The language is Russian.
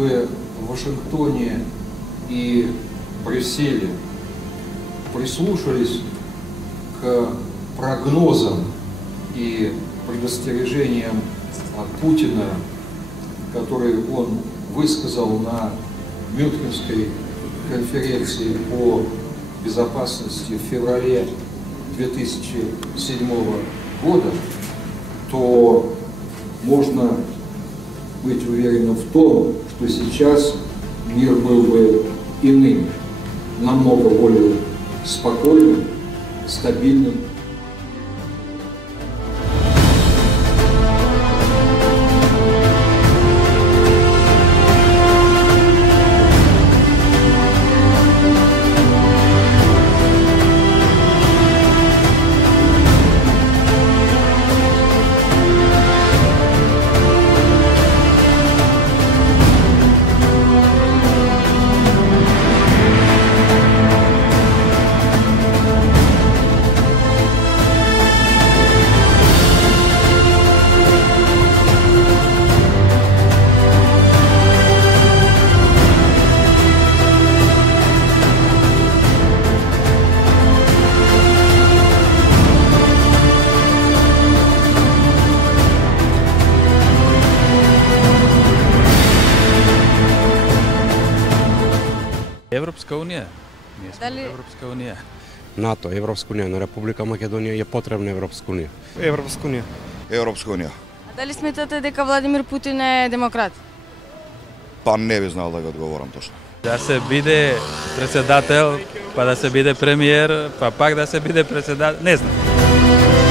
чтобы в Вашингтоне и Брюсселе прислушались к прогнозам и предостережениям Путина, которые он высказал на Мюнхенской конференции по безопасности в феврале 2007 года, то можно быть уверенным в том, что сейчас мир был бы иным, намного более спокойным, стабильным. Европска унија. Ние сме Дали... Европска унија. НАТО, Европска унија, на Република Македонија е потребна Европска унија. Европска унија. Европска унија. А дали сметате дека Владимир Путин е демократ? Па не би знал да го одговорам точно. Да се биде председател, па да се биде премиер, па пак да се биде председател, не знам.